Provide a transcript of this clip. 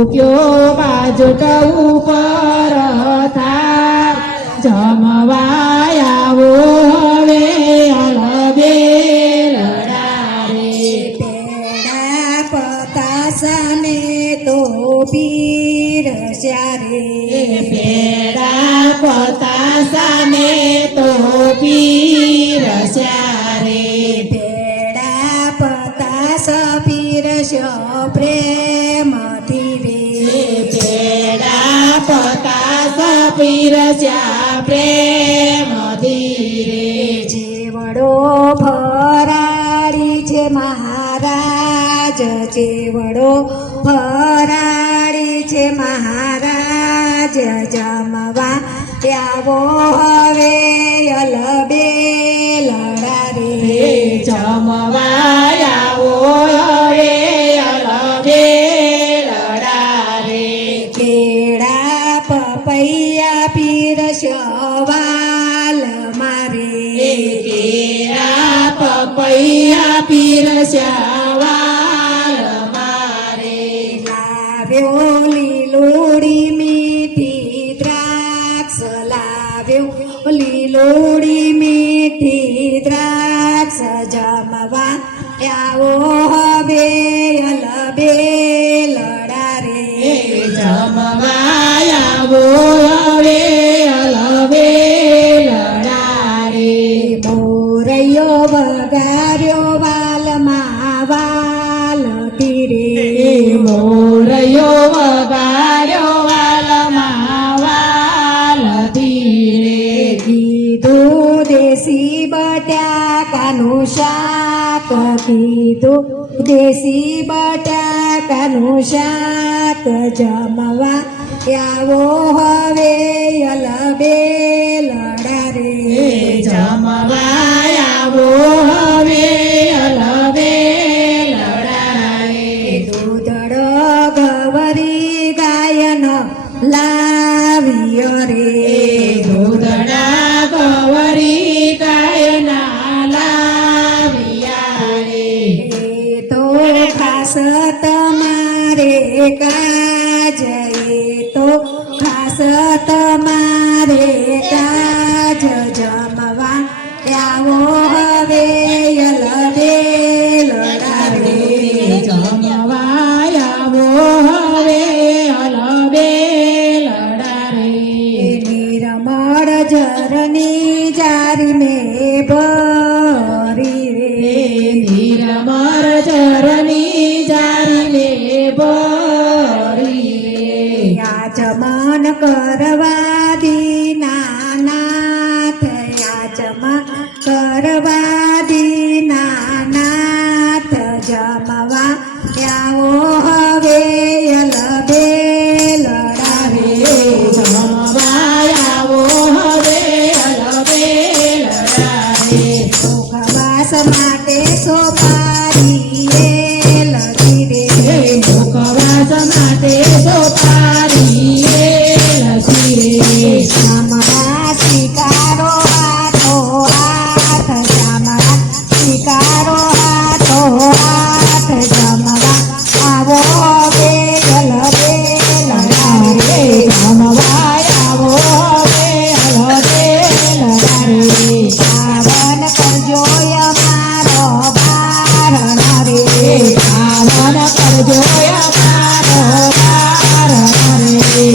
મૂક્યો બાજટ ઉપર થાળ જમવા આવો હવે અલબેલડા રે પેડા પતાસને તો પીરસ્યા રે પેડા પતાસાને તો પીરસ્યા રે પેડા પતાસ પીરસ્યો પ્રેમથી રે પેડા પતાસ પીરસ્યા પ્રેમથી રે ચેવડો ફરાળી છે મહારાજ ચેવડો ફરાળી છે મહારાજ જમવા આવો હવે અલબેલડા રે જમવા આવો હવે અલબેલડા રે કેળા પપૈયા પીરસ્યો વાલ મારે કેળા પપૈયા પીરસ્યા વાલ મારે લાવ્યો લીલોડી મીઠી દ્રાક્ષ લાવ્યો લીલોડી મીઠી દ્રાક્ષ જમવા આવો હવે અલબેલડા રે જમવા આવો હવે અલબેલડા રે મોરૈયો વગાર્યો વાલમાં વાલતી રે મોરયો વગાડ્યો વાલમાં વાલતી રે કીધું દેશી બટાકાનું શાક કીધું દેશી બટાકાનું શાક જમવા આવો હવે અલબેલડા રે જમવા આવો હવે અલબેલડા રે દૂધડો ગવરી ગાયનો લાવ્યો રે દૂધડા ગવરી ગાયના લાવ્યા રે એ તો ખાસ તમારે કાજ એ તો ખાસ તમારે કાજ જમવા આવો હવે અલબેલડા રે જમવા આવો હવે અલબેલડા રે નિરમળ જરની જારી મેં ભરી રે નિરમર ચરની જારીને ભરી યાચમન કરવા દીનાનાથ યાચમન કરવા દીનાનાથ જમવા આવો હવે અલબેલડા રે જમવા આવો હવે અલબેલડા રે મુખવાસ માટે સોપારી લગી રે મુખવાસ માટે સોપારી લસી રે શામળા શિકારો હાથો હાથ શામળા શિકારો હાથો હાથ જમવા આવો હવે અલબેલડા રે જમવા આવો હવે અલબેલડા રે પાવન કરજો અમારો બારણ રે પાવન કરજો અમારો બારણ રે